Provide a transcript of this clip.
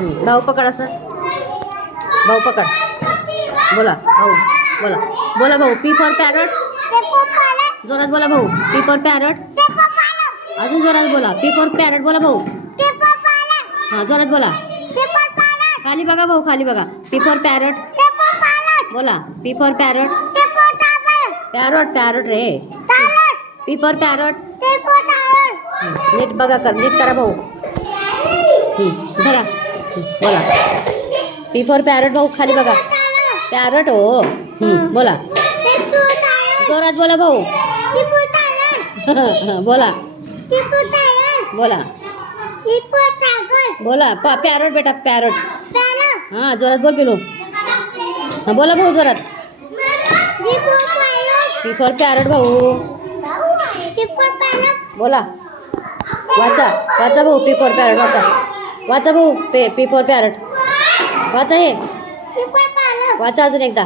भाऊ पकड असं. भाऊ पकड. बोला भाऊ. बोला बोला भाऊ. P for parrot. जोरात बोला भाऊ. P for parrot. अजून जोरात बोला. पी फॉर पॅरट बोला भाऊ. हां जोरात बोला. खाली बघा भाऊ. खाली बघा. पी फॉर पॅरट बोला. P for parrot. Parrot parrot रे. P for parrot. नीट बघा कर. नीट करा भाऊ. धरा. बोला. पी फॉर पॅरट भाऊ. खाली बघा. पॅरट हो. बोला. जोरात बोला भाऊ. बोला बोला बोला. पॅरट बेटा पॅरट. हां जोरात बोल पिलू. हां बोला भाऊ जोरात. पी फॉर पॅरट भाऊ. बोला. वाचा वाचा भाऊ. पी फॉर पॅरट वाचा. वाचा भाऊ. पी फॉर पॅरट वाचा. हे वाचा अजून एकदा.